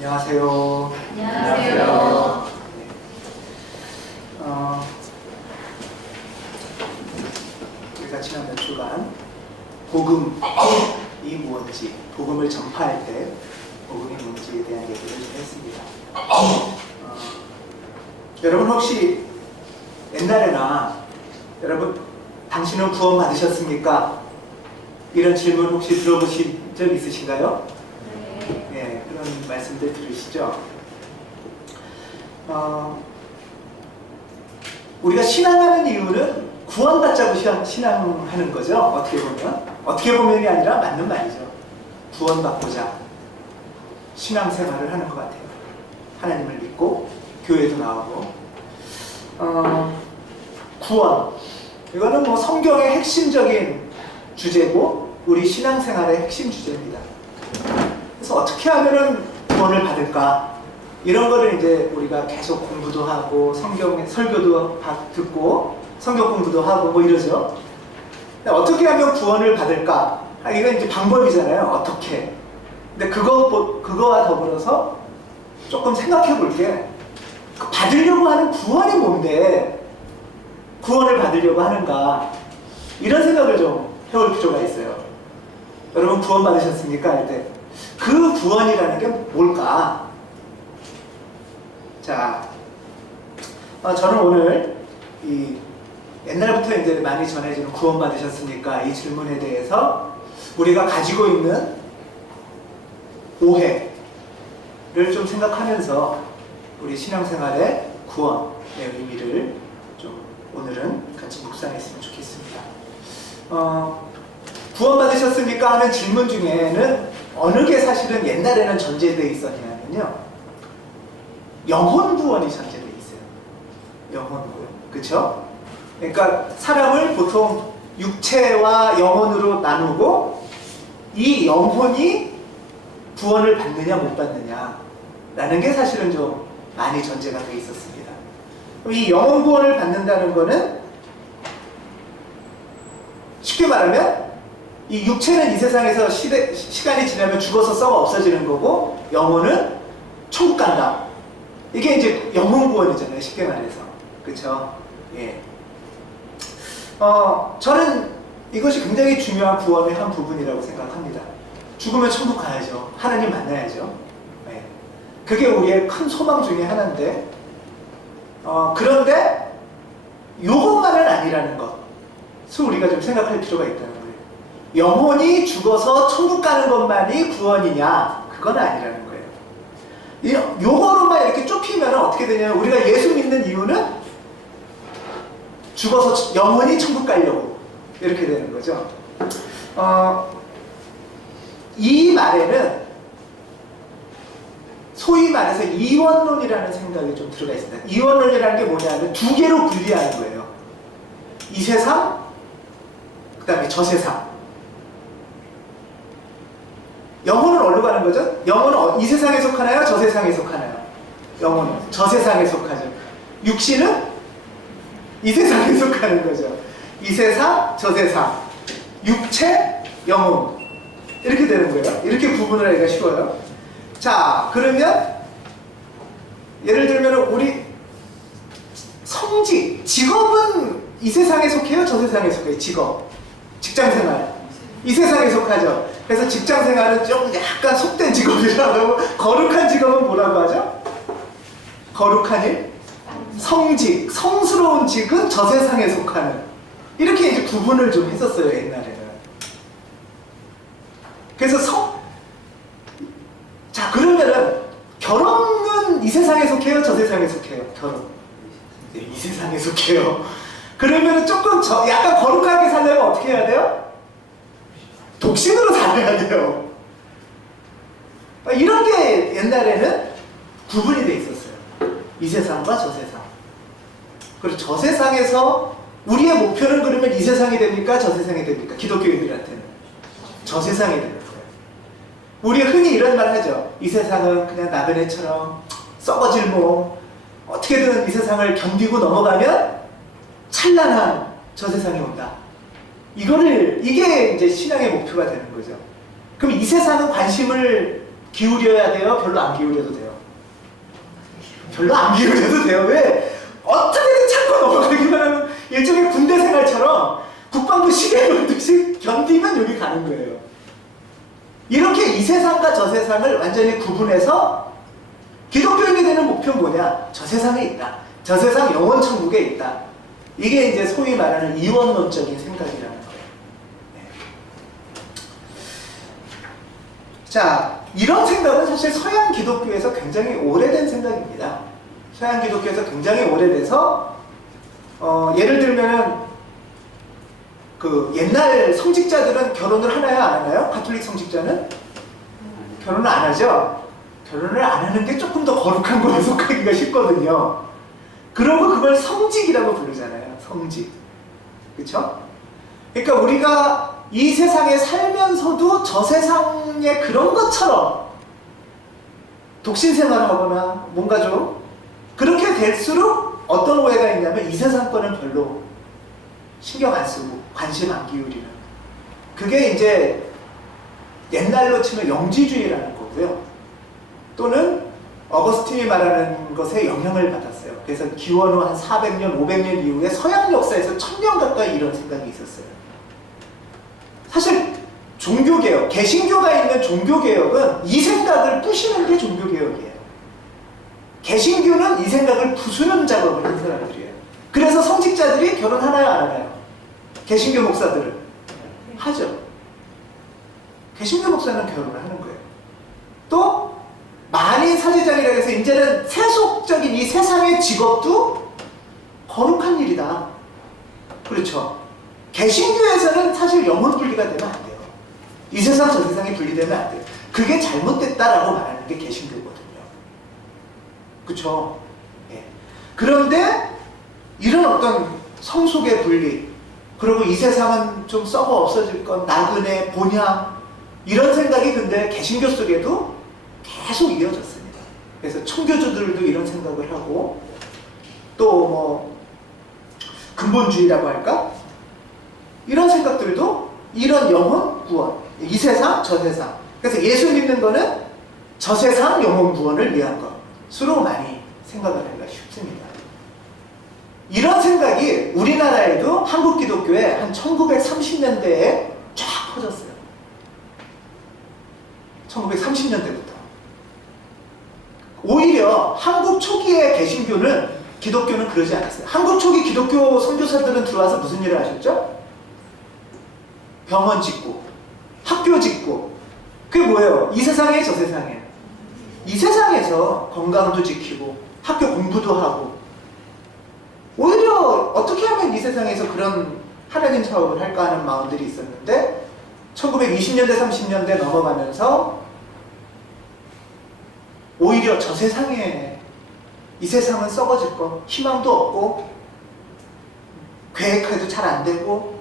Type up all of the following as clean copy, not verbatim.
안녕하세요. 안녕하세요. 우리가 지난 몇 주간 복음이 무엇인지, 복음을 전파할 때 복음이 뭔지에 대한 얘기를 좀 했습니다. 여러분 혹시 옛날에나 여러분 당신은 구원 받으셨습니까? 이런 질문 혹시 들어보신 적 있으신가요? 네, 그런 말씀들 들으시죠? 우리가 신앙하는 이유는 구원받자고 신앙하는 거죠. 어떻게 보면이 아니라 맞는 말이죠. 구원받고자 신앙생활을 하는 것 같아요. 하나님을 믿고 교회도 나오고 구원, 이거는 뭐 성경의 핵심적인 주제고 우리 신앙생활의 핵심 주제입니다. 그래서 어떻게 하면은 구원을 받을까? 이런 거를 이제 우리가 계속 공부도 하고 설교도 듣고 성경 공부도 하고 뭐 이러죠. 어떻게 하면 구원을 받을까? 이건 이제 방법이잖아요. 어떻게? 근데 그거와 더불어서 조금 생각해 볼게. 받으려고 하는 구원이 뭔데 구원을 받으려고 하는가? 이런 생각을 좀 해볼 필요가 있어요. 여러분 구원 받으셨습니까? 할 때 그 구원이라는 게 뭘까? 자, 저는 오늘 옛날부터 이제 많이 전해지는 구원 받으셨습니까? 이 질문에 대해서 우리가 가지고 있는 오해를 좀 생각하면서 우리 신앙생활의 구원의 의미를 좀 오늘은 같이 묵상했으면 좋겠습니다. 구원 받으셨습니까? 하는 질문 중에는 어느 게 사실은 옛날에는 전제되어 있었냐면요, 영혼 구원이 전제되어 있어요. 영혼 구원, 그렇죠? 그러니까 사람을 보통 육체와 영혼으로 나누고 이 영혼이 구원을 받느냐 못 받느냐 라는 게 사실은 좀 많이 전제가 되어 있었습니다. 그럼 이 영혼 구원을 받는다는 거는 쉽게 말하면 이 육체는 이 세상에서 시간이 지나면 죽어서 썩어 없어지는 거고 영혼은 천국 간다. 이게 이제 영혼 구원이잖아요. 쉽게 말해서. 그렇죠? 예. 저는 이것이 굉장히 중요한 구원의 한 부분이라고 생각합니다. 죽으면 천국 가야죠. 하나님 만나야죠. 예. 그게 우리의 큰 소망 중에 하나인데 그런데 요것만은 아니라는 것을 우리가 좀 생각할 필요가 있다는 거예요. 영혼이 죽어서 천국 가는 것만이 구원이냐? 그건 아니라는 거예요. 요거로만 이렇게 좁히면 어떻게 되냐면 우리가 예수 믿는 이유는 죽어서 영혼이 천국 가려고 이렇게 되는 거죠. 이 말에는 소위 말해서 이원론이라는 생각이 좀 들어가 있습니다. 이원론이라는 게 뭐냐면 두 개로 분리하는 거예요. 이 세상, 그 다음에 저 세상. 영혼은 어디로 가는 거죠? 영혼은 이 세상에 속하나요? 저 세상에 속하나요? 영혼은 저 세상에 속하죠. 육신은 이 세상에 속하는 거죠. 이 세상, 저 세상. 육체, 영혼. 이렇게 되는 거예요. 이렇게 구분을 하기가 쉬워요. 자, 그러면 예를 들면 우리 성직, 직업은 이 세상에 속해요? 저 세상에 속해요? 직업, 직장생활. 이 세상에 속하죠. 그래서 직장생활은 좀 약간 속된 직업이라고. 거룩한 직업은 뭐라고 하죠? 거룩한 일? 성직, 성스러운 직은 저 세상에 속하는. 이렇게 이제 구분을 좀 했었어요, 옛날에는. 그래서 자, 그러면은 결혼은 이 세상에 속해요? 저 세상에 속해요? 결혼. 네, 이 세상에 속해요. 그러면은 조금 약간 거룩하게 살려면 어떻게 해야 돼요? 독신으로 살아야 돼요. 이런 게 옛날에는 구분이 돼 있었어요. 이 세상과 저 세상. 그리고 저 세상에서 우리의 목표는 그러면 이 세상이 됩니까? 저 세상이 됩니까? 기독교인들한테는 저 세상이 되는 거예요. 우리 흔히 이런 말 하죠. 이 세상은 그냥 나그네처럼 썩어질 몸, 어떻게든 이 세상을 견디고 넘어가면 찬란한 저 세상이 온다. 이게 이제 신앙의 목표가 되는 거죠. 그럼 이 세상은 관심을 기울여야 돼요? 별로 안 기울여도 돼요? 별로 안 기울여도 돼요. 왜? 어떻게든 참고 넘어가기만 하면 일종의 군대 생활처럼 국방부 시계 돌듯이 견디면 여기 가는 거예요. 이렇게 이 세상과 저 세상을 완전히 구분해서 기독교인이 되는 목표는 뭐냐? 저 세상에 있다. 저 세상 영원 천국에 있다. 이게 이제 소위 말하는 이원론적인 생각이라는 거예요. 네. 자, 이런 생각은 사실 서양 기독교에서 굉장히 오래된 생각입니다. 서양 기독교에서 굉장히 오래돼서 예를 들면은 그 옛날 성직자들은 결혼을 하나요, 안 하나요? 가톨릭 성직자는 결혼을 안 하죠. 결혼을 안 하는 게 조금 더 거룩한 거에 속하기가 쉽거든요. 그러고 그걸 성직이라고 부르잖아요. 성직. 그렇죠? 그러니까 우리가 이 세상에 살면서도 저 세상의 그런 것처럼 독신 생활하거나 뭔가 좀 그렇게 될수록 어떤 오해가 있냐면 이 세상 거는 별로 신경 안 쓰고 관심 안 기울이는, 그게 이제 옛날로 치면 영지주의라는 거고요. 또는 어거스틴이 말하는 것에 영향을 받았어요. 그래서 기원 후 한 400년, 500년 이후에 서양 역사에서 1000년 가까이 이런 생각이 있었어요. 사실 종교개혁, 개신교가 있는 종교개혁은 이 생각을 부시는 게 종교개혁이에요. 개신교는 이 생각을 부수는 작업을 한 사람들이에요. 그래서 성직자들이 결혼하나요, 안 하나요? 개신교 목사들은 하죠. 개신교 목사는 결혼을 하는 거예요. 또 만인 사제장이라고 해서 이제는 세속적인 이 세상의 직업도 거룩한 일이다. 그렇죠. 개신교에서는 사실 영혼 분리가 되면 안 돼요. 이 세상 저 세상이 분리되면 안 돼요. 그게 잘못됐다라고 말하는 게 개신교거든요. 그렇죠. 예. 그런데 이런 어떤 성속의 분리, 그리고 이 세상은 좀 썩어 없어질 건 나그네, 본향, 이런 생각이 근데 개신교 속에도 계속 이어졌습니다. 그래서 청교주들도 이런 생각을 하고, 또 뭐 근본주의라고 할까? 이런 생각들도 이런 영혼 구원, 이 세상, 저 세상. 그래서 예수 믿는 거는 저 세상 영혼 구원을 위한 것으로 많이 생각을 하기가 쉽습니다. 이런 생각이 우리나라에도 한국 기독교에 한 1930년대에 쫙 퍼졌어요. 1930년대부터. 오히려 한국 초기의 개신교는, 기독교는 그러지 않았어요. 한국 초기 기독교 선교사들은 들어와서 무슨 일을 하셨죠? 병원 짓고, 학교 짓고. 그게 뭐예요? 이 세상에 저 세상에. 이 세상에서 건강도 지키고 학교 공부도 하고, 오히려 어떻게 하면 이 세상에서 그런 하나님 사업을 할까 하는 마음들이 있었는데 1920년대 30년대 넘어가면서 오히려 저 세상에, 이 세상은 썩어질 거, 희망도 없고 계획해도 잘 안 되고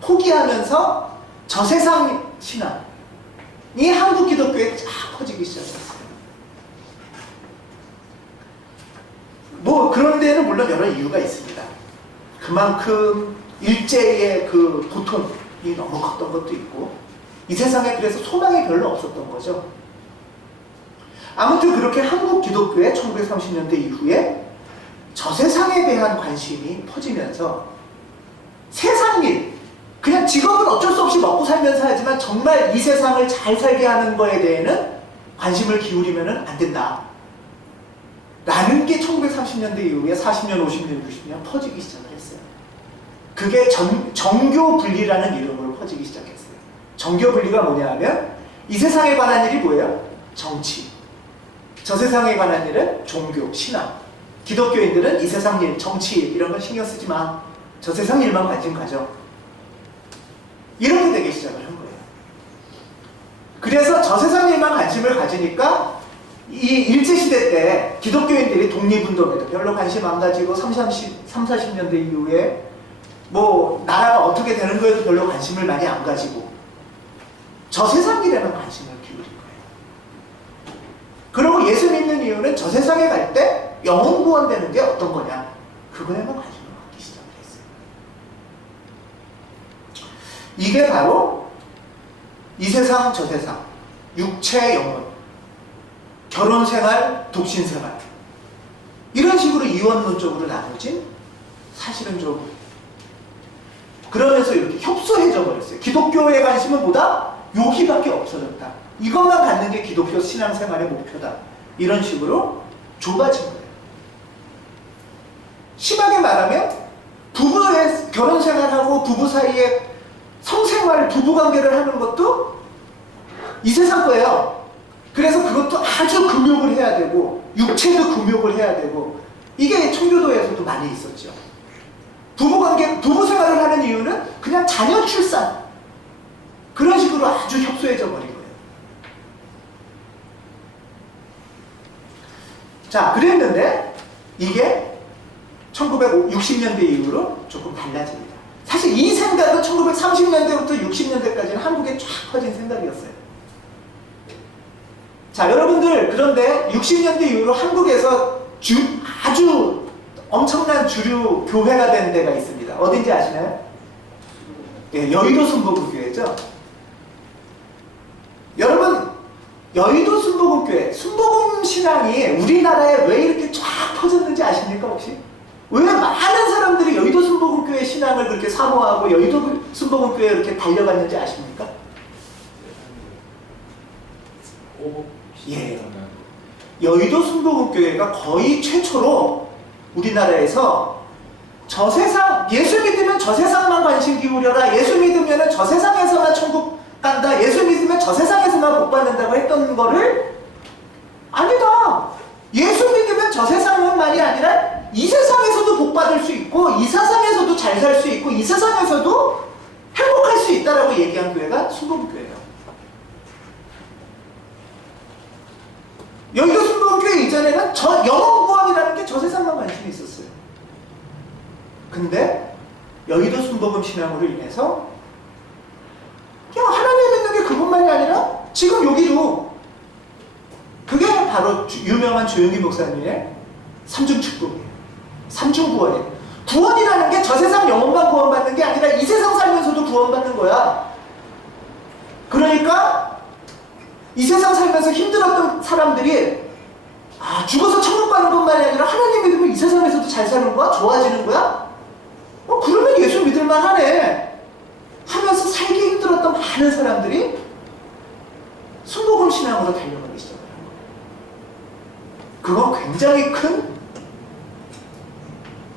포기하면서 저 세상 신앙이 한국 기독교에 쫙 퍼지기 시작했어요. 뭐 그런 데는 물론 여러 이유가 있습니다. 그만큼 일제의 그 고통이 너무 컸던 것도 있고, 이 세상에 그래서 소망이 별로 없었던 거죠. 아무튼 그렇게 한국 기독교에 1930년대 이후에 저 세상에 대한 관심이 퍼지면서 세상 일, 그냥 직업은 어쩔 수 없이 먹고 살면서 하지만 정말 이 세상을 잘 살게 하는 거에 대해는 관심을 기울이면 안 된다 라는 게 1930년대 이후에 40년, 50년, 60년 퍼지기 시작을 했어요. 그게 정교 분리라는 이름으로 퍼지기 시작했어요. 정교 분리가 뭐냐 하면 이 세상에 관한 일이 뭐예요? 정치. 저 세상에 관한 일은 종교, 신앙. 기독교인들은 이 세상 일, 정치 이런 건 신경 쓰지 마. 저 세상 일만 관심 가져. 이렇게 되기 시작을 한 거예요. 그래서 저 세상 일만 관심을 가지니까 이 일제시대 때 기독교인들이 독립운동에도 별로 관심 안 가지고 40년대 이후에 뭐 나라가 어떻게 되는 거에도 별로 관심을 많이 안 가지고 저 세상 일에만 관심을 기울인 거예요. 그리고 예수 믿는 이유는 저 세상에 갈 때 영혼 구원되는 게 어떤 거냐, 그거에만 관심을 갖기 시작을 했어요. 이게 바로 이 세상 저 세상, 육체 영혼, 결혼 생활, 독신 생활. 이런 식으로 이원론적으로 나눠진 사실은 좀 그러면서 이렇게 협소해져 버렸어요. 기독교에 관심은 보다 여기밖에 없어졌다. 이것만 갖는 게 기독교 신앙생활의 목표다. 이런 식으로 좁아진 거예요. 심하게 말하면 부부의 결혼 생활하고 부부 사이에 성생활, 부부관계를 하는 것도 이 세상 거예요. 그래서 그것도 아주 금욕을 해야 되고 육체도 금욕을 해야 되고 이게 청교도에서도 많이 있었죠. 부부관계, 부부생활을 하는 이유는 그냥 자녀 출산 그런 식으로 아주 협소해져 버린 거예요. 자, 그랬는데 이게 1960년대 이후로 조금 달라집니다. 사실 이 생각은 1930년대부터 60년대까지는 한국에 쫙 퍼진 생각이었어요. 자, 여러분들 그런데 60년대 이후로 한국에서 아주 엄청난 주류 교회가 된 데가 있습니다. 어딘지 아시나요? 예, 여의도 순복음교회죠. 여러분, 여의도 순복음교회, 순복음 신앙이 우리나라에 왜 이렇게 쫙 퍼졌는지 아십니까 혹시? 왜 많은 사람들이 여의도 순복음교회 신앙을 그렇게 사모하고 여의도 순복음교회에 이렇게 달려갔는지 아십니까? 예. 여의도 순복음교회가 거의 최초로 우리나라에서 저 세상, 예수 믿으면 저 세상만 관심 기울여라, 예수 믿으면 저 세상에서만 천국 간다, 예수 믿으면 저 세상에서만 복 받는다고 했던 거를 아니다. 예수 믿으면 저 세상만이 아니라 이 세상에서도 복 받을 수 있고 이 세상에서도 잘 살 수 있고 이 세상에서도 행복할 수 있다라고 얘기한 교회가 순복음교회예요. 여의도 순복음교회 이전에는 영혼 구원이라는 게 저 세상만 관심이 있었어요. 근데 여의도 순복음 신앙으로 인해서 그냥 하나님 믿는 게 그것만이 아니라 지금 여기도 그게 바로 유명한 조용기 목사님의 삼중축복이에요. 삼중구원이에요. 구원이라는 게 저 세상 영혼만 구원받는 게 아니라 이 세상 살면서도 구원받는 거야. 그러니까 이 세상 살면서 힘들었던 사람들이 죽어서 천국 가는 것만이 아니라 하나님 믿으면 이 세상에서도 잘 사는 거야? 좋아지는 거야? 그러면 예수 믿을만 하네 하면서 살기 힘들었던 많은 사람들이 순복음 신앙으로 달려가기 시작을 한 거예요. 그건 굉장히 큰,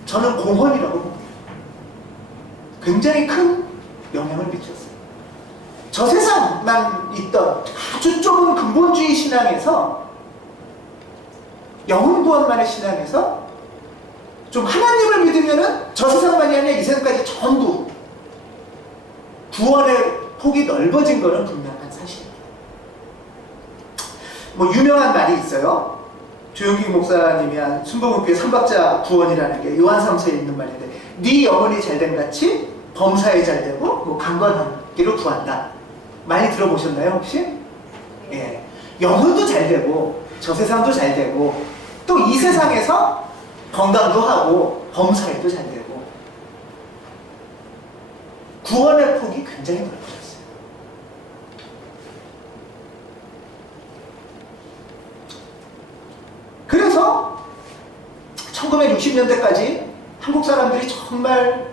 저는 공헌이라고 봅니다. 굉장히 큰 영향을 미쳤어요. 저 세상만 있던 아주 좁은 근본주의 신앙에서, 영혼 구원만의 신앙에서 좀 하나님을 믿으면은 저 세상만이 아니라 이 세상까지 전부 구원의 폭이 넓어진 것은 분명한 사실입니다. 뭐 유명한 말이 있어요. 조용기 목사님이 한 순복음교회 삼박자 구원이라는 게 요한 3서에 있는 말인데, 네 영혼이 잘된 같이 범사에 잘되고 뭐 강건하기로 구한다. 많이 들어보셨나요 혹시? 예, 영혼도 잘되고 저 세상도 잘되고 또 이 세상에서 건강도 하고 범사에도 잘되고 구원의 폭이 굉장히 넓어졌어요. 그래서 1960년대까지 한국 사람들이 정말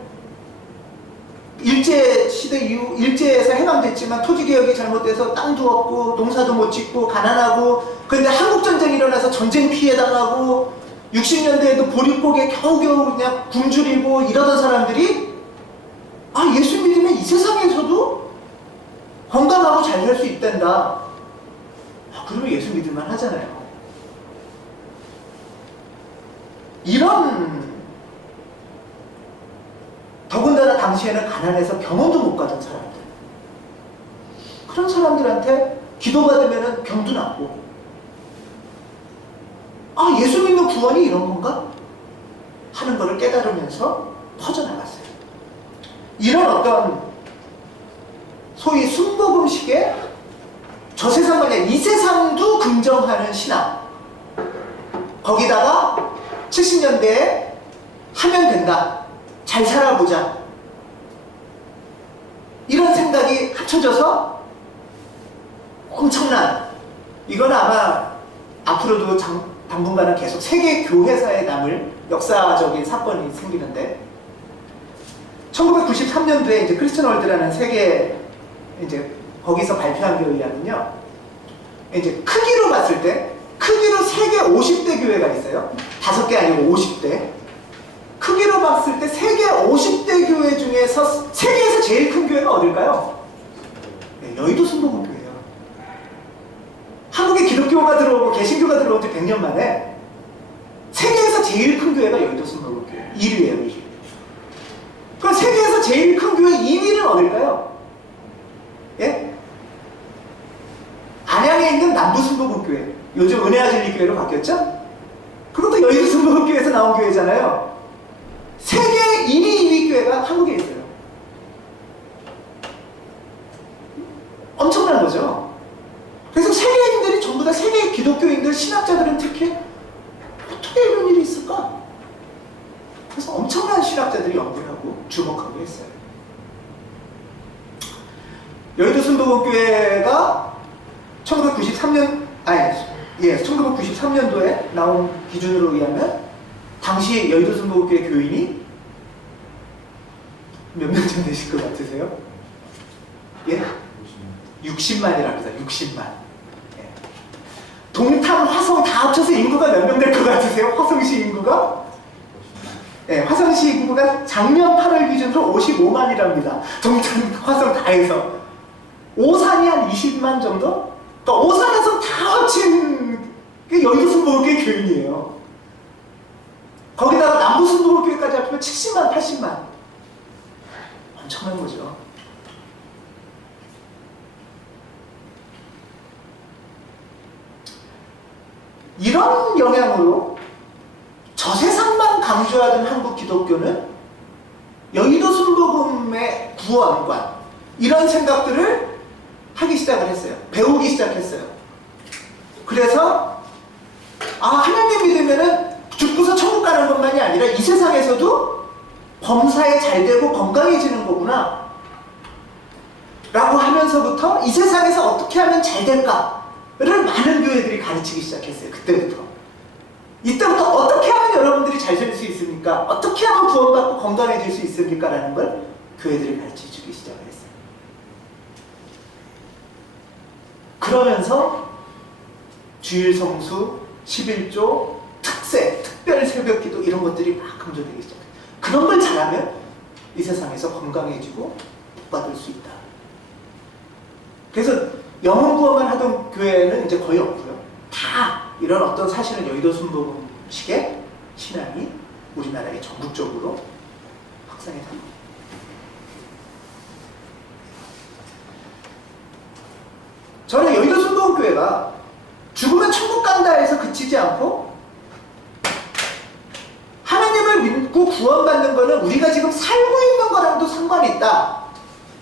일제시대 이후 일제에서 해방됐지만 토지개혁이 잘못돼서 땅도 없고 농사도 못 짓고 가난하고, 근데 한국전쟁이 일어나서 전쟁 피해 당하고 60년대에도 보릿고개 겨우겨우 그냥 굶주리고 이러던 사람들이 예수 믿으면 이 세상에서도 건강하고 잘 살 수 있단다. 그러면 예수 믿을만 하잖아요. 이런, 더군다나 당시에는 가난해서 병원도 못 가던 사람들, 그런 사람들한테 기도받으면 병도 낫고, 예수 믿는 구원이 이런 건가? 하는 것을 깨달으면서 퍼져나갔어요. 이런 어떤 소위 순복음식의 저 세상만이 아니라 이 세상도 긍정하는 신앙, 거기다가 70년대에 하면 된다, 잘 살아보자, 이런 생각이 합쳐져서 엄청난, 이건 아마 앞으로도 당분간은 계속 세계 교회사에 남을 역사적인 사건이 생기는데 1993년도에 이제 크리스천 월드라는 세계 이제 거기서 발표한 거에 의하면요. 이제 크기로 봤을 때 크기로 세계 50대 교회가 있어요. 5개 아니고 50대. 크기로 봤을 때 세계 50대 교회 중에서 세계에서 제일 큰 교회가 어딜까요? 네, 여의도 순복음교회예요. 한국에 기독교가 들어오고 개신교가 들어온 지 100년 만에 세계에서 제일 큰 교회가 여의도 순복음교회 1위예요. 1위. 그럼 세계에서 제일 큰 교회 2위는 어딜까요? 예? 안양에 있는 남부순복음교회. 요즘 은혜아진리교회로 바뀌었죠? 그것도 여의도 순복음교회에서 나온 교회잖아요. 세계 1위, 2위 교회가 한국에 있어요. 엄청난 거죠. 그래서 세계인들이 전부 다 세계 기독교인들, 신학자들은 특히 어떻게 이런 일이 있을까? 그래서 엄청난 신학자들이 연구를 하고 주목하고 했어요. 여의도 순복음교회가 1993년도에 나온 기준으로 의하면 당시 여의도 순복음교회 교인이 몇 명쯤 되실 것 같으세요? 예? 60만이랍니다. 60만. 예. 동탄, 화성 다 합쳐서 인구가 몇 명 될 것 같으세요? 화성시 인구가? 예, 화성시 인구가 작년 8월 기준으로 55만이랍니다. 동탄, 화성 다 해서. 오산이 한 20만 정도? 그러니까 오산에서 다 합친 게 여의도 순복음교회 교인이에요. 거기다가 남부 순복음교회까지 합치면 70만, 80만. 엄청난 거죠. 이런 영향으로 저세상만 강조하던 한국 기독교는 여의도 순복음의 구원관 이런 생각들을 하기 시작을 했어요. 배우기 시작했어요. 그래서 하나님 믿으면은 죽고서 천국 가는 것만이 아니라 이 세상에서도 범사에 잘 되고 건강해지는 거구나 라고 하면서부터 이 세상에서 어떻게 하면 잘 될까를 많은 교회들이 가르치기 시작했어요. 그때부터. 이때부터 어떻게 하면 여러분들이 잘 될 수 있습니까? 어떻게 하면 구원받고 건강해질 수 있습니까? 라는 걸 교회들이 가르쳐주기 시작을 했어요. 그러면서 주일 성수, 11조, 특세, 특별 새벽기도 이런 것들이 막 강조되기 시작해요. 그런 걸 잘하면 이 세상에서 건강해지고 복받을 수 있다. 그래서 영혼 구원만 하던 교회는 이제 거의 없고요. 다 이런 어떤 사실은 여의도 순복음식의 신앙이 우리나라에 전국적으로 확산이 됩니다. 저는 여의도 순복음교회가 죽으면 천국 간다 해서 그치지 않고 하나님을 믿고 구원받는 거는 우리가 지금 살고 있는 거랑도 상관이 있다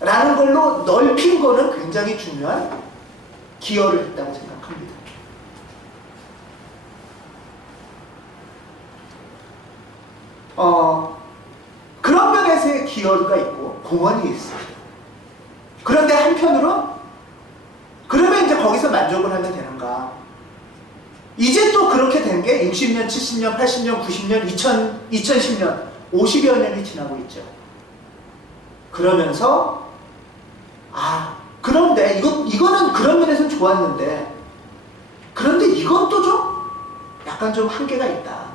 라는 걸로 넓힌 거는 굉장히 중요한 기여를 했다고 생각합니다. 그런 면에서의 기여가 있고 공헌이 있어요. 그런데 한편으로 그러면 이제 거기서 만족을 하면 되는가? 이제 또 그렇게 된 게 60년, 70년, 80년, 90년, 2010년, 50여 년이 지나고 있죠. 그러면서 그런데 이거는 그런 면에서는 좋았는데 그런데 이건 또 좀 약간 좀 한계가 있다.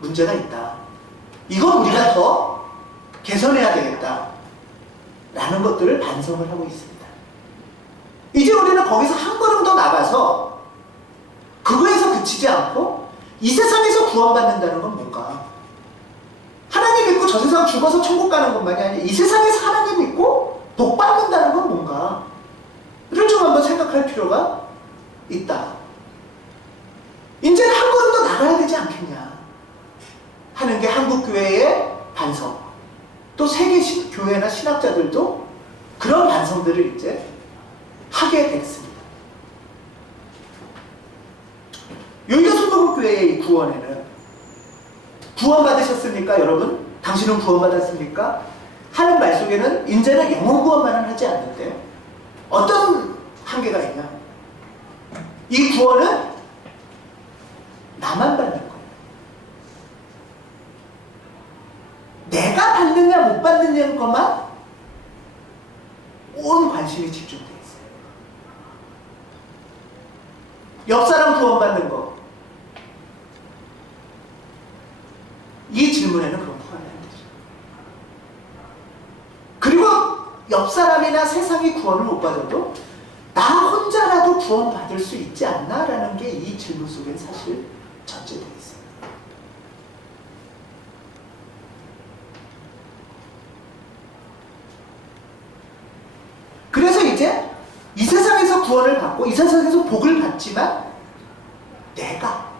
문제가 있다. 이건 우리가 더 개선해야 되겠다. 라는 것들을 반성을 하고 있습니다. 이제 우리는 거기서 한 걸음 더 나가서 그거에서 그치지 않고 이 세상에서 구원받는다는 건 뭔가? 하나님 믿고 저 세상 죽어서 천국 가는 것만이 아니라 이 세상에서 하나님 믿고 복 받는다는 건 뭔가? 를 좀 한번 생각할 필요가 있다. 이제는 한 걸음 더 나가야 되지 않겠냐 하는 게 한국교회의 반성. 또 세계 교회나 신학자들도 그런 반성들을 이제 하게 됐습니다. 여의도 순복음교회의 구원에는 구원받으셨습니까 여러분? 당신은 구원받았습니까? 하는 말 속에는 이제는 영혼 구원만은 하지 않는데 어떤 한계가 있냐? 이 구원은 나만 받는 거예요. 내가 받느냐 못 받느냐는 것만 온 관심이 집중되어 있어요. 옆 사람 구원받는 거, 이 질문에는 그런 포함이 안 되죠. 그리고 옆 사람이나 세상이 구원을 못 받아도 나 혼자라도 구원받을 수 있지 않나라는 게 이 질문 속에 사실 전제되어 있어요. 그래서 이제 이 세상에서 구원을 받고 이 세상에서 복을 받지만 내가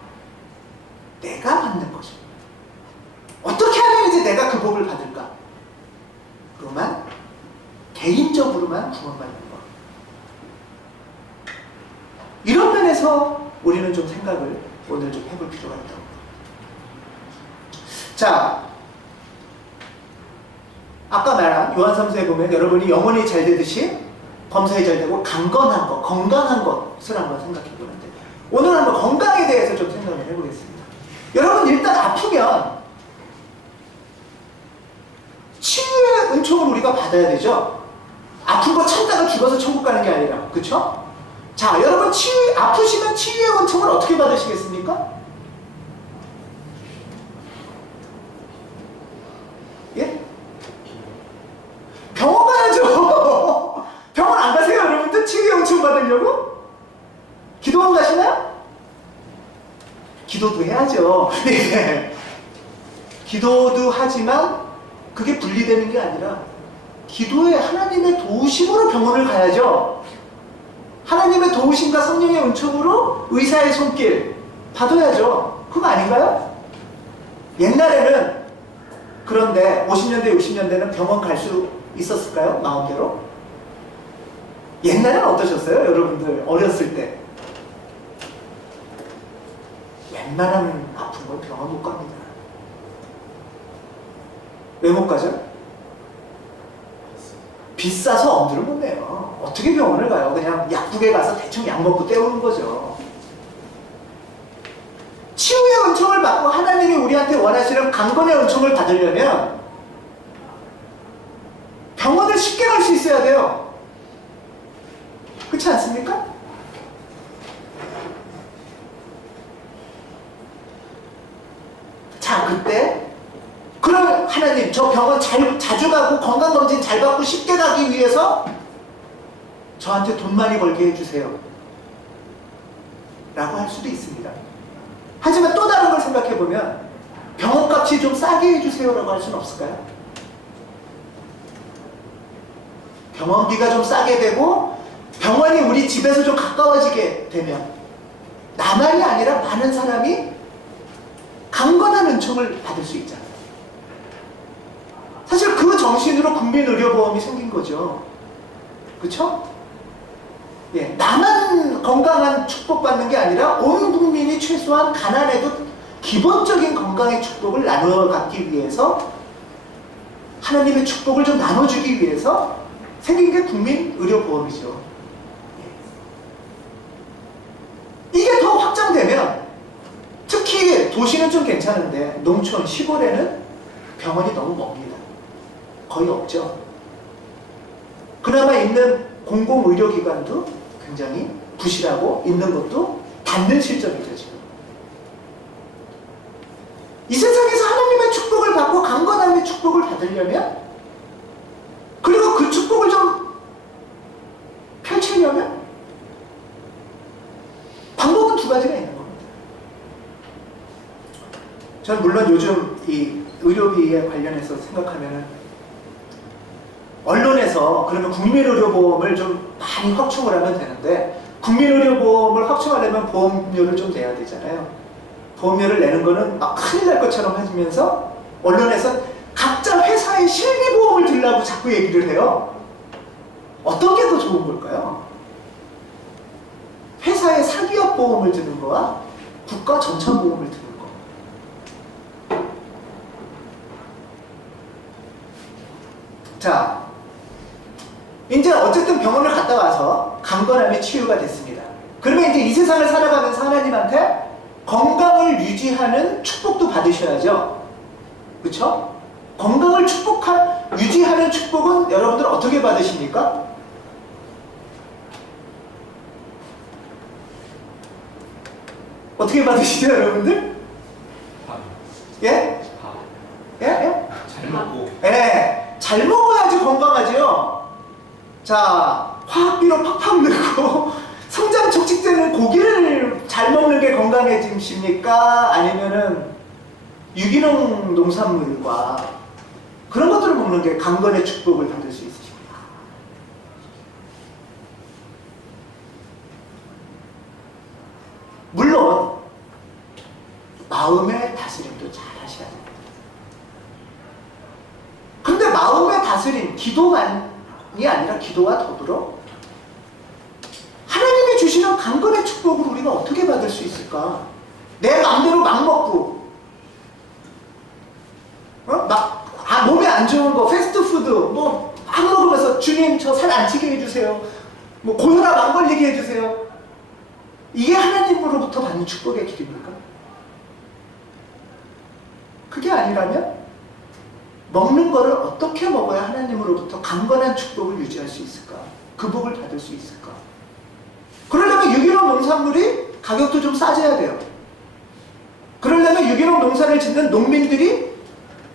받는 거죠. 어떻게 하면 이제 내가 그 복을 받을까? 그로만 개인적으로만 구원받는 것. 이런 면에서 우리는 좀 생각을 오늘 좀 해볼 필요가 있다고. 자, 아까 말한 요한삼서에 보면 여러분이 영혼이 잘 되듯이 범사에 잘 되고 강건한 것, 건강한 것을 한번 생각해 보는데 오늘 한번 건강에 대해서 좀 생각을 해보겠습니다. 여러분 일단 아프면 치유의 은총을 우리가 받아야 되죠. 아픈 거 참다가 죽어서 천국 가는 게 아니라, 그쵸? 자, 여러분 아프시면 치유의 은총을 어떻게 받으시겠습니까? 예? 병원 가야죠. 병원 안 가세요, 여러분들? 치유의 은총 받으려고? 기도원 가시나요? 기도도 해야죠. 예. 기도도 하지만 그게 분리되는 게 아니라 기도에 하나님의 도우심으로 병원을 가야죠. 하나님의 도우심과 성령의 은총으로 의사의 손길 받아야죠. 그거 아닌가요? 옛날에는 그런데 50년대, 60년대는 병원 갈 수 있었을까요? 마음대로? 옛날에는 어떠셨어요? 여러분들 어렸을 때 웬만한 아픈 건 병원 못 갑니다. 왜 못 가죠? 비싸서 엄두를 못 내요. 어떻게 병원을 가요? 그냥 약국에 가서 대충 약 먹고 때우는 거죠. 치유의 은총을 받고 하나님이 우리한테 원하시는 강건의 은총을 받으려면 병원을 쉽게 갈 수 있어야 돼요. 그렇지 않습니까? 자, 그때 그럼 하나님 저 병원 자주 가고 건강검진 잘 받고 쉽게 가기 위해서 저한테 돈 많이 벌게 해주세요 라고 할 수도 있습니다. 하지만 또 다른 걸 생각해보면 병원값이 좀 싸게 해주세요 라고 할 수는 없을까요? 병원비가 좀 싸게 되고 병원이 우리 집에서 좀 가까워지게 되면 나만이 아니라 많은 사람이 강건한 은총을 받을 수 있잖아요. 사실 그 정신으로 국민의료보험이 생긴 거죠. 그쵸? 예, 나만 건강한 축복받는 게 아니라 온 국민이 최소한 가난해도 기본적인 건강의 축복을 나누어 갖기 위해서 하나님의 축복을 좀 나눠주기 위해서 생긴 게 국민의료보험이죠. 예. 이게 더 확장되면 특히 도시는 좀 괜찮은데 농촌, 시골에는 병원이 너무 멉니다. 거의 없죠. 그나마 있는 공공의료기관도 굉장히 부실하고 있는 것도 닿는 실정이죠, 지금. 이 세상에서 하나님의 축복을 받고 강건함의 축복을 받으려면 그리고 그 축복을 좀 펼치려면 방법은 두 가지가 있는 겁니다. 저는 물론 요즘 이 의료비에 관련해서 생각하면은 언론에서 그러면 국민의료보험을 좀 많이 확충을 하면 되는데 국민의료보험을 확충하려면 보험료를 좀 내야 되잖아요. 보험료를 내는 거는 막 큰일 날 것처럼 하면서 언론에서 각자 회사의 실비보험을 들라고 자꾸 얘기를 해요. 어떤 게 더 좋은 걸까요? 회사의 사기업 보험을 드는 거와 국가 전천보험을 드는 거. 자, 이제 어쨌든 병원을 갔다 와서 강건함이 치유가 됐습니다. 그러면 이제 이 세상을 살아가면서 하나님한테 건강을 건강을 유지하는 축복도 받으셔야죠. 그렇죠? 건강을 유지하는 축복은 여러분들 어떻게 받으십니까? 어떻게 받으시죠, 여러분들? 예? 예? 예? 잘 먹고. 예, 잘 먹어야지 건강하지요. 자, 화학비로 팍팍 넣고 성장 촉진되는 고기를 잘 먹는 게 건강해지십니까? 아니면은 유기농 농산물과 그런 것들을 먹는 게 강건의 축복을 받을 수 있으십니까? 물론 마음의 다스림도 잘 하셔야 됩니다. 근데 마음의 다스림, 기도만이 아니라 기도와 더불어 하나님이 주시는 강건의 축복을 우리가 어떻게 받을 수 있을까? 내 마음대로 막 먹고 몸에 안 좋은 거 패스트푸드 막 먹으면서 주님 저 살 안 찌게 해주세요. 고혈압 안 걸리게 해주세요. 이게 하나님으로부터 받는 축복의 길입니까? 그게 아니라면 먹는 거를 어떻게 먹어야 하나님으로부터 강건한 축복을 유지할 수 있을까? 그 복을 받을 수 있을까? 그러려면 유기농 농산물이 가격도 좀 싸져야 돼요. 그러려면 유기농 농사를 짓는 농민들이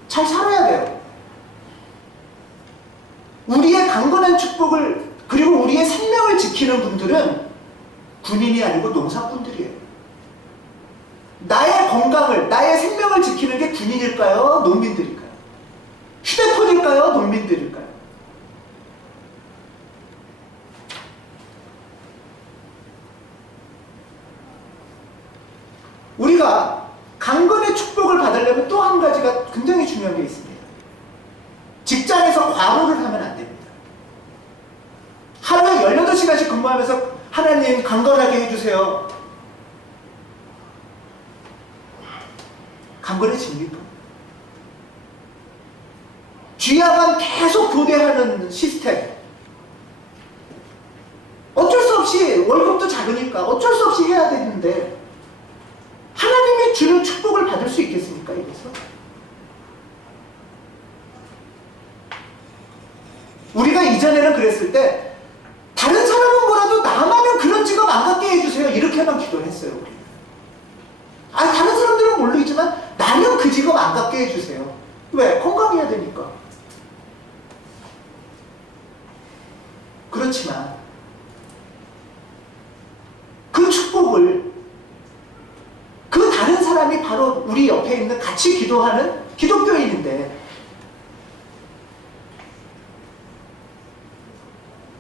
잘 살아야 돼요. 우리의 강건한 축복을, 그리고 우리의 생명을 지키는 분들은 군인이 아니고 농사꾼들이에요. 나의 건강을, 나의 생명을 지키는 게 군인일까요? 농민들일까요? 휴대폰일까요? 농민들일까요? 우리가 강건의 축복을 받으려면 또 한 가지가 굉장히 중요한 게 있습니다. 직장에서 과로를 하면 안 됩니다. 하루에 18시간씩 근무하면서 하나님 강건하게 해주세요. 강건해집니까? 쥐야만 계속 교대하는 시스템. 어쩔 수 없이 월급도 작으니까 어쩔 수 없이 해야 되는데 하나님이 주는 축복을 받을 수 있겠습니까? 여기서? 우리가 이전에는 그랬을 때 다른 사람은 뭐라도 나만은 그런 직업 안 갖게 해주세요. 이렇게만 기도했어요. 우리. 다른 사람들은 모르겠지만 나는 그 직업 안 갖게 해주세요. 왜? 건강해야 되니까. 그렇지만 그 축복을 그 다른 사람이 바로 우리 옆에 있는 같이 기도하는 기독교인인데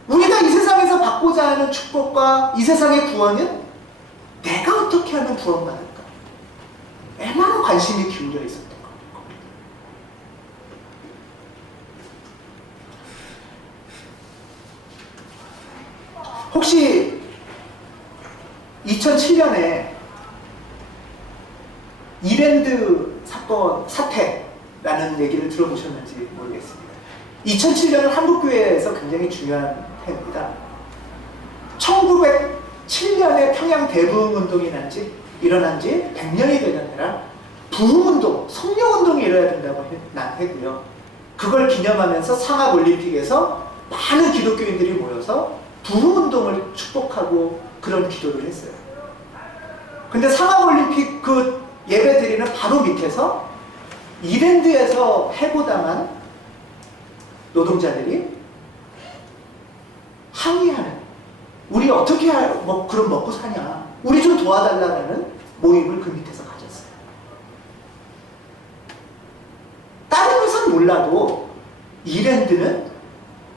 우리가 이 세상에서 받고자 하는 축복과 이 세상의 구원은 내가 어떻게 하면 구원받을까? 얼마나 관심이 기울여 있었던 겁니다. 혹시 2007년에 이랜드 사태라는 얘기를 들어보셨는지 모르겠습니다. 2007년은 한국교회에서 굉장히 중요한 해입니다. 1907년에 평양 대부흥운동이 일어난 지 100년이 되는 해라 부흥운동, 성령운동이 일어나야 된다고 했고요. 그걸 기념하면서 상하올림픽에서 많은 기독교인들이 모여서 부흥운동을 축복하고 그런 기도를 했어요. 근데 상하올림픽 그 예배 드리는 바로 밑에서 이랜드에서 해고당한 노동자들이 항의하는, 우리 어떻게 그럼 먹고 사냐, 우리 좀 도와달라는 모임을 그 밑에서 가졌어요. 다른 회사는 몰라도 이랜드는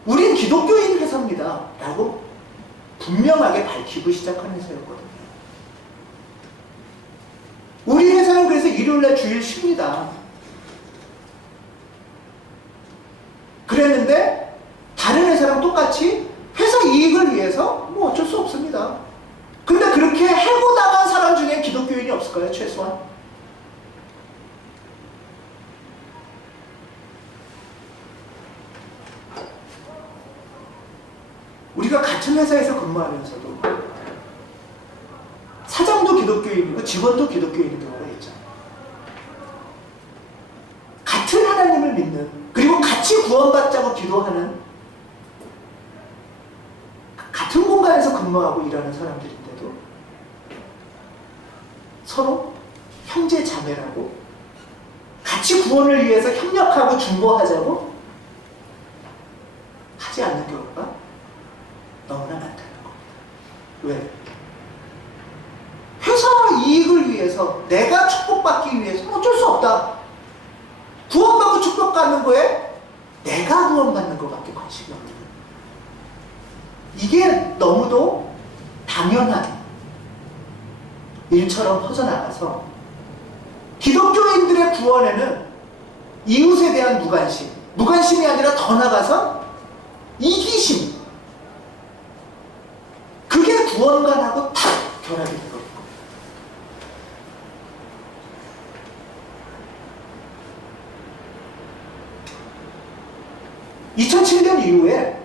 우린 기독교인 회사입니다 라고 분명하게 밝히고 시작한 회사였거든요. 우리 회사는 그래서 일요일날 주일 쉽니다. 그랬는데 다른 회사랑 똑같이 회사 이익을 위해서 뭐 어쩔 수 없습니다. 근데 그렇게 해고당한 사람 중에 기독교인이 없을까요? 최소한? 우리가 같은 회사에서 근무하면서도 사장도 기독교인이고 직원도 기독교인인 경우가 있잖아요. 믿는, 그리고 같이 구원받자고 기도하는, 같은 공간에서 근무하고 일하는 사람들인데도 서로 형제 자매라고 같이 구원을 위해서 협력하고 중보하자고 하지 않는 경우가 너무나 많다는 겁니다. 왜? 회사 이익을 위해서, 내가 축복받기 위해서 어쩔 수 없다. 구원받고 축복받는 거에 내가 구원받는 것밖에 관심이 없는 거예요. 이게 너무도 당연한 일처럼 퍼져나가서 기독교인들의 구원에는 이웃에 대한 무관심, 무관심이 아니라 더 나아가서 이기심, 그게 구원관하고 탁 결합이 되는 겁니다. 2007년 이후에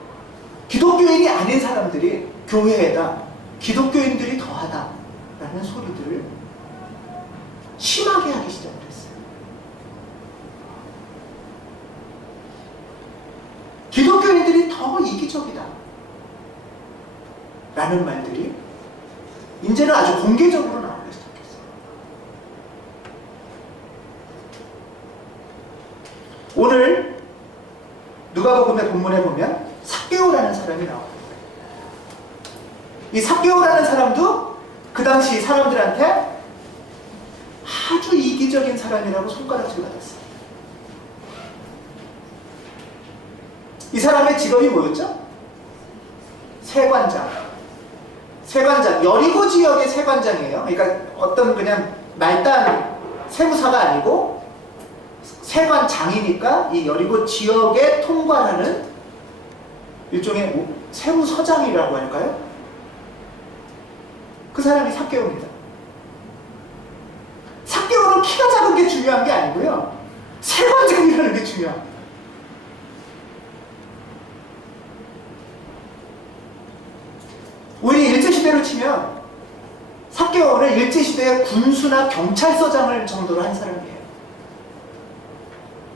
기독교인이 아닌 사람들이 교회에다 기독교인들이 더하다라는 소리들을 심하게 하기 시작을 했어요. 기독교인들이 더 이기적이다 라는 말들이 이제는 아주 공개적으로 나오기 시작했어요. 오늘 누가복음의 본문에 보면 삭개오라는 사람이 나옵니다. 이 삭개오라는 사람도 그 당시 사람들한테 아주 이기적인 사람이라고 손가락질 받았어요. 이 사람의 직업이 뭐였죠? 세관장. 세관장, 여리고 지역의 세관장이에요. 그러니까 어떤 그냥 말단 세무사가 아니고 세관장이니까 이 여리고 지역에 통관하는 일종의 세무서장이라고 할까요? 그 사람이 삭개오입니다. 삭개오는 키가 작은 게 중요한 게 아니고요, 세관장이라는 게 중요합니다. 우리 일제시대로 치면 삭개오는 일제시대의 군수나 경찰서장을 정도로 한 사람이에요.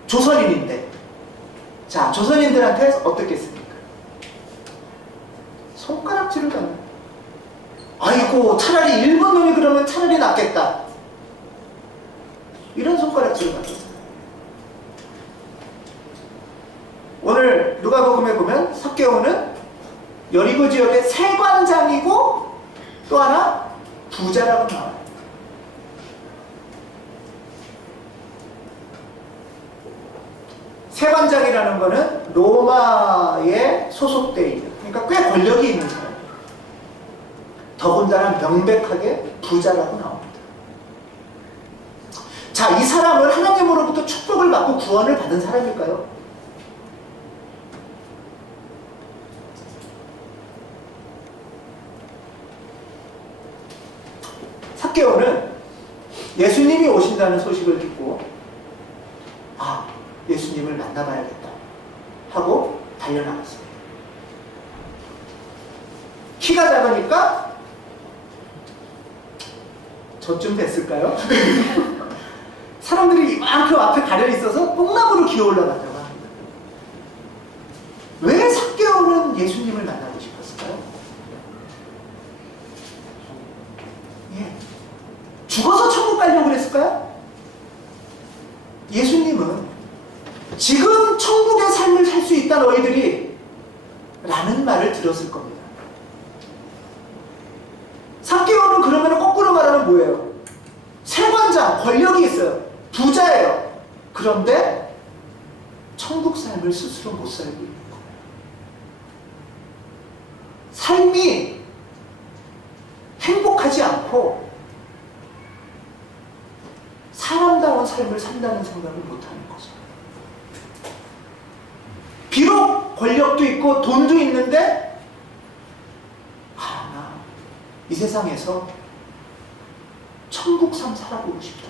조선인인데, 자, 조선인들한테 어떻겠습니까? 손가락질을 받는, 아이고 차라리 일본 놈이 그러면 차라리 낫겠다, 이런 손가락질을 받았어요. 오늘 누가복음에 보면 삭개오는 여리고 지역의 세관장이고 또 하나 부자라고 나와요. 세관장이라는 거는 로마에 소속되어 있는, 그러니까 꽤 권력이 있는 사람이에요. 더군다나 명백하게 부자라고 나옵니다. 자, 이 사람은 하나님으로부터 축복을 받고 구원을 받은 사람일까요? 삭개오는 예수님이 오신다는 소식을 듣고, 아, 예수님을 만나봐야겠다 하고 달려나갔습니다. 키가 작으니까 저쯤 됐을까요? 사람들이 이만큼 앞에 가려 있어서 뽕나무로 기어 올라갔다고 합니다. 왜 삭개오는 예수님을 만나고 싶었을까요? 예. 죽어서 천국 가려고 그랬을까요? 예수님은 지금 천국의 삶을 살 수 있다 너희들이 라는 말을 들었을 겁니다. 삭개오는 그러면 거꾸로 말하면 뭐예요? 세관장, 권력이 있어요. 부자예요. 그런데 천국 삶을 스스로 못 살고 있는 거예요. 삶이 행복하지 않고 사람다운 삶을 산다는 생각을 못하는 거죠. 비록 권력도 있고 돈도 있는데, 나 이 세상에서 천국 삶 살아보고 싶다,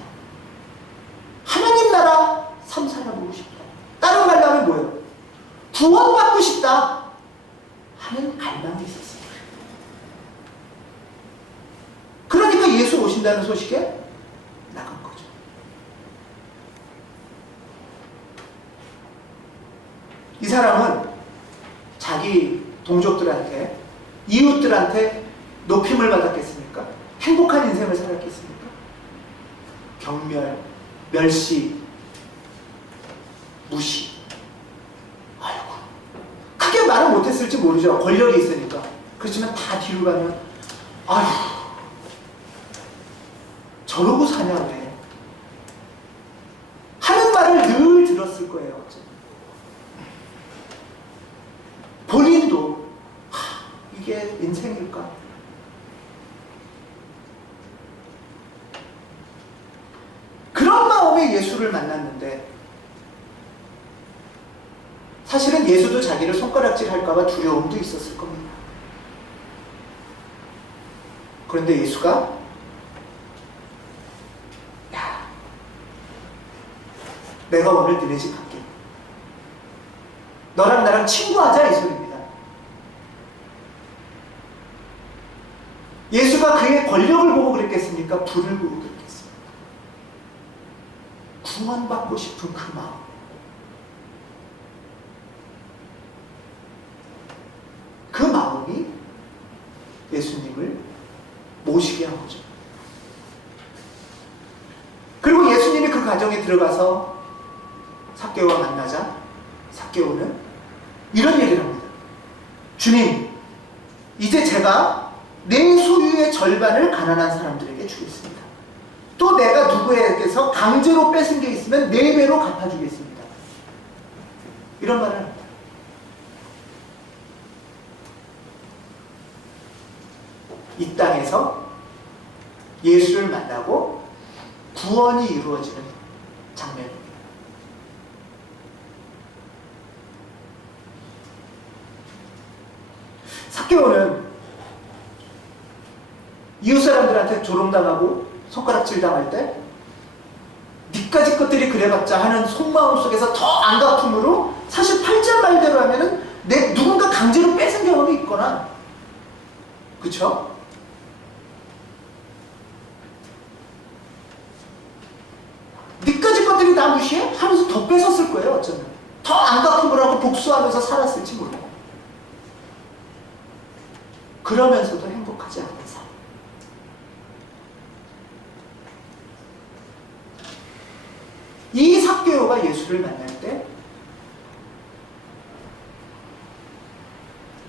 하나님 나라 삶 살아보고 싶다, 다른 말로 하면 뭐예요? 구원받고 싶다 하는 갈망이 있었어요. 그러니까 예수 오신다는 소식에 나간 거죠. 이 사람은 자기 동족들한테, 이웃들한테 높임을 받았겠습니까? 행복한 인생을 살았겠습니까? 경멸, 멸시, 무시. 아이고, 크게 말은 못했을지 모르죠. 권력이 있으니까. 그렇지만 다 뒤로 가면 아휴, 저러고 사냐 왜? 하는 말을 늘 들었을 거예요. 본인도 이게 인생일까? 그런 마음에 예수를 만났는데 사실은 예수도 자기를 손가락질 할까봐 두려움도 있었을 겁니다. 그런데 예수가 야, 내가 오늘 너네 집 갈게. 너랑 나랑 친구하자, 이 소리입니다. 예수가 그의 권력을 보고 그랬겠습니까? 불을 보고 그랬겠습니까? 구원받고 싶은 그 마음. 그 마음이 예수님을 모시게 한 거죠. 그리고 예수님이 그 가정에 들어가서 삭개오와 만나자 삭개오는 이런 얘기를 합니다. 주님, 이제 제가 내 소유의 절반을 가난한 사람들에게 주겠습니다. 또 내가 누구에게서 강제로 뺏은 게 있으면 4배로 갚아주겠습니다. 이런 말을 합니다. 이 땅에서 예수를 만나고 구원이 이루어지는 장면입니다. 삭개오는 이웃 사람들한테 조롱당하고 손가락질 당할 때 니까지 것들이 그래봤자 하는 속마음 속에서 더 안갚음으로 사실 8절 말대로 하면은 누군가 강제로 뺏은 경험이 있거나, 그쵸? 니까지 것들이 나 무시해? 하면서 더 뺏었을 거예요. 어쩌면 더 안갚음을 하고 복수하면서 살았을지 모르고, 그러면서도 행복하지 않은 삶. 이 삭개오가 예수를 만날 때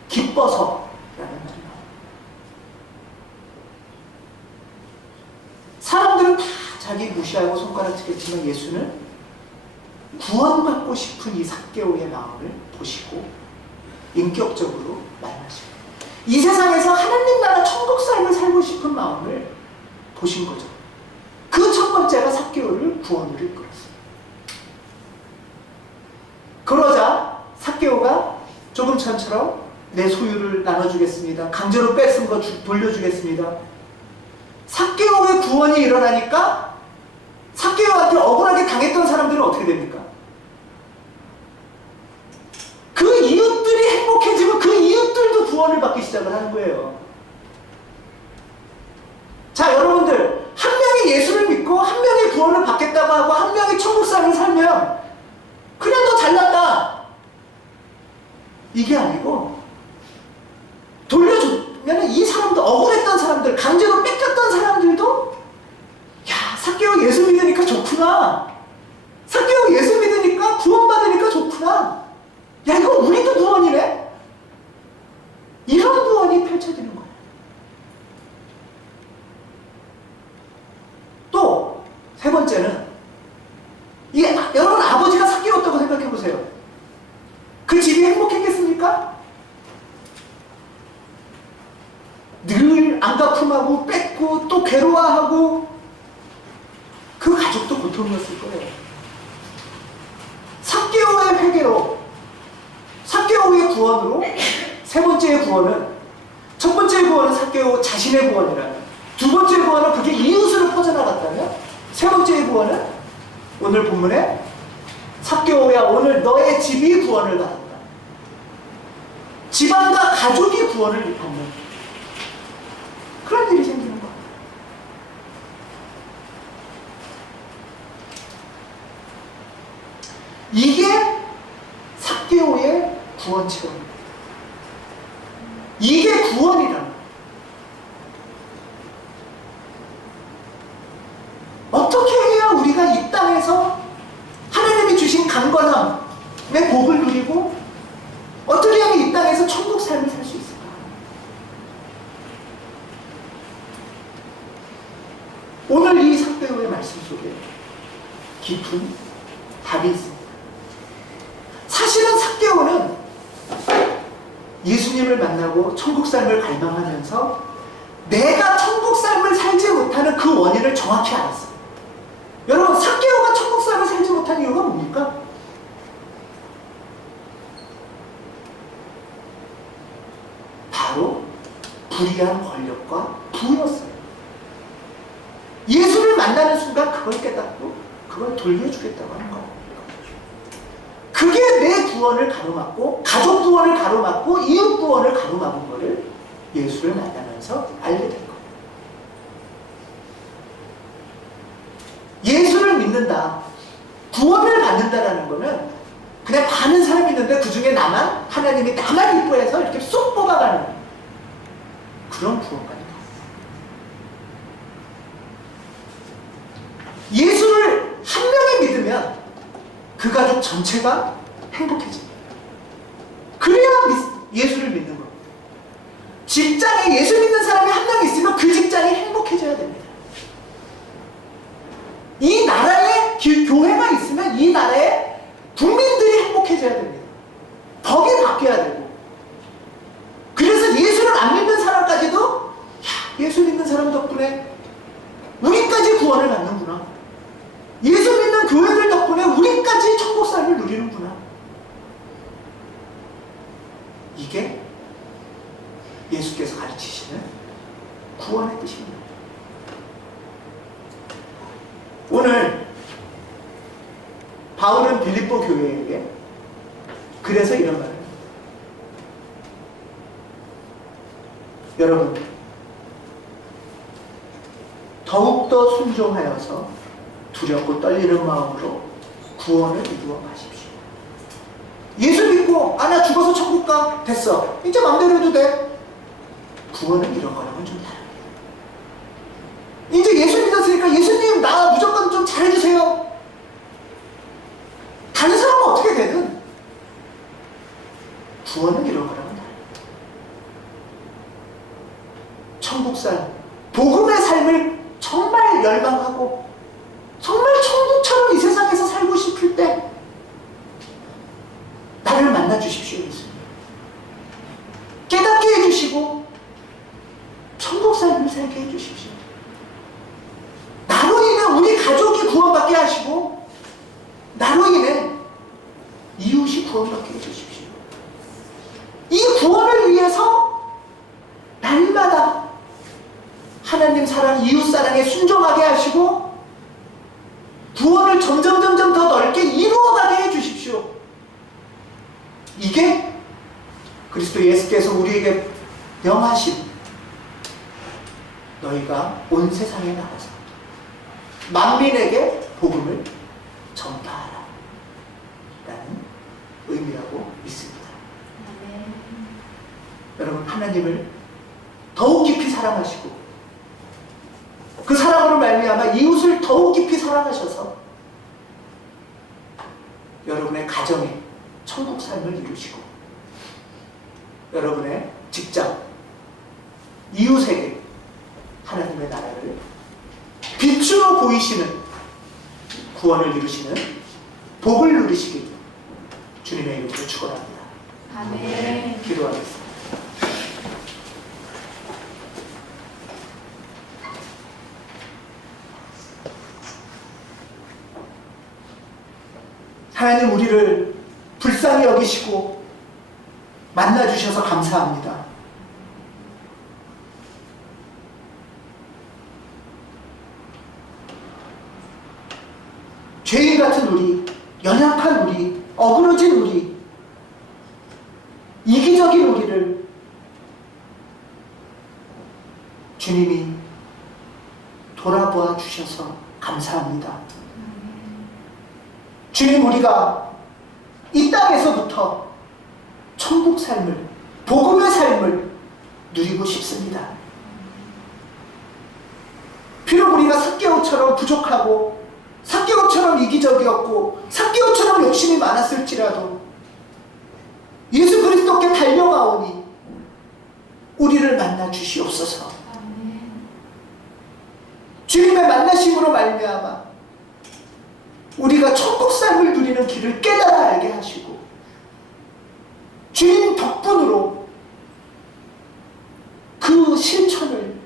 기뻐서 라는 말이 나옵니다. 사람들은 다 자기 무시하고 손가락질했지만 예수는 구원받고 싶은 이 삭개오의 마음을 보시고 인격적으로 만나시고 이 세상에서 하나님 나라 천국 삶을 살고 싶은 마음을 보신 거죠. 그 첫 번째가 삭개오를 구원으로 이끌었어요. 그러자 삭개오가 조금 전처럼 내 소유를 나눠주겠습니다. 강제로 뺏은 거 돌려주겠습니다. 삭개오의 구원이 일어나니까 삭개오한테 억울하게 당했던 사람들은 어떻게 됩니까? 그 이웃들이 행복해지고 그 이웃들도 구원을 받기 시작을 하는 거예요. 자, 여러분들, 한 명이 예수를 믿고 한 명이 구원을 받겠다고 하고 한 명이 천국 삶을 살면 그냥 너 잘났다, 이게 아니고 돌려주면 이 사람도, 억울했던 사람들, 강제로 뺏겼던 사람들도 야, 삭개오 예수 믿으니까 좋구나, 삭개오 예수 믿으니까 구원받으니까 좋구나, 야, 이거 우리도 구원이네, 이런 구원이 펼쳐지는 거예요. 또 세 번째는, 여러분 아버지가 삭개오였다고 생각해 보세요. 그 집이 행복했겠습니까? 늘 안갚음하고 뺏고 또 괴로워하고 그 가족도 고통이었을 거예요. 삭개오의 회개로, 삭개오의 구원으로 세 번째의 구원은, 첫 번째의 구원은 삭개오 자신의 구원이라면, 두 번째의 구원은 그게 이웃으로 퍼져나갔다면, 세 번째의 구원은 오늘 본문에 삭개오야, 오늘 너의 집이 구원을 받았다. 집안과 가족이 구원을 받는 그런 일이 생기는 거예요. 이게 삭개오의 구원 체험입니다. 이게 구원이라는 거예요. 어떻게 해야 우리가 이 땅에서 하나님이 주신 강건함의 복을 누리고 어떻게 하면 이 땅에서 천국 삶을 살 수 있을까? 오늘 이 삭개오의 말씀 속에 깊은 답이 있습니다. 사실은 삭개오는 예수님을 만나고 천국 삶을 갈망하면서 내가 천국 삶을 살지 못하는 그 원인을 정확히 알았어요. 여러분, 삭개오가 천국 삶을 살지 못한 이유가 뭡니까? 바로 불의한 권력과 부였어요. 예수를 만나는 순간 그걸 깨닫고 그걸 돌려주겠다고 하는 거예요. 그게 내 구원을 가로막고 가족 구원을 가로막고 이웃 구원을 가로막은 거를 예수를 만나면서 알게 된 거예요. 예수를 믿는다, 구원을 받는다라는 거는 그냥 많은 사람이 있는데 그 중에 나만, 하나님이 나만 기뻐해서 이렇게 쏙 뽑아가는 그런 구원까지 가요. 예수를 한 명이 믿으면 그 가족 전체가 행복해집니다. 그래야 예수를 믿는 겁니다. 직장에 예수 믿는 사람이 한 명 있으면 그 직장이 행복해져야 됩니다. 이 나라에 교회가 있으면 이 나라에 국민들이 행복해져야 됩니다. 법이 바뀌어야 되고. 그래서 예수를 안 믿는 사람까지도 예수 믿는 사람 덕분에 우리까지 구원을 받는구나. 예수 믿는 교회들 덕분에 우리까지 천국 삶을 누리는구나. 이게 예수께서 가르치시는 구원의 뜻입니다. 오늘 바울은 빌립보 교회에게 그래서 이런 말을 합니다. 여러분, 더욱더 순종하여서 두렵고 떨리는 마음으로 구원을 이루어 가십시오. 예수 믿고 나 죽어서 천국 가. 됐어. 이제 마음대로 해도 돼. 구원은 이런 거랑은 좀 다릅니다. 이제 예수 믿었으니까 예수님 나 무조건 좀 잘해주세요. 다른 사람은 어떻게 되든 구원은 이런 거랑은 다릅니다. 천국 삶, 복음의 삶을 정말 열망하고 정말 천국처럼 이 세상에서 살고 싶을 때 나를 만나 주십시오. 예수님 깨닫게 해주시고 천국 삶을 살게 해주십시오. 나로 인해 우리 가족이 구원받게 하시고 나로 인해 이웃이 구원받게 해주십시오. 이 구원을 위해서 날마다 하나님 사랑, 이웃 사랑에 순종하게 하시고 구원을 점점 더 넓게 이루어가게 해주십시오. 이게 그리스도 예수께서 우리에게 명하신 너희가 온 세상에 나가서 만민에게 복음을 전파하라 라는 의미라고 믿습니다. 여러분, 하나님을 더욱 깊이 사랑하시고 그 사랑으로 말미암아 이웃을 더욱 깊이 사랑하셔서 여러분의 가정에 천국 삶을 이루시고 여러분의 직장, 이웃에게 하나님의 나라를 빛으로 보이시는 구원을 이루시는 복을 누리시길 주님의 이름으로 축원합니다. 아멘. 기도하겠습니다. 하나님, 우리를 불쌍히 여기시고 만나주셔서 감사합니다. 죄인 같은 우리, 연약한 우리, 어그러진 우리, 이기적인 우리를 주님이 돌아보아 주셔서 감사합니다. 주님, 우리가 이 땅에서부터 천국 삶을, 복음의 삶을 누리고 싶습니다. 비록 우리가 삭개오처럼 부족하고 삭개오처럼 이기적이었고 삭개오처럼 욕심이 많았을지라도 예수 그리스도께 달려가오니 우리를 만나 주시옵소서. 주님의 만나심으로 말미암아 우리가 천국 삶을 누리는 길을 깨달아 알게 하시고 주님 덕분으로 그 실천을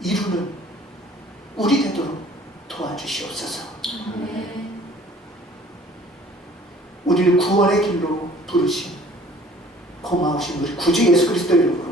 이루는 우리 되도록 도와주시옵소서. 우리를 구원의 길로 부르신 고마우신 우리 구주 예수 그리스도 이름으로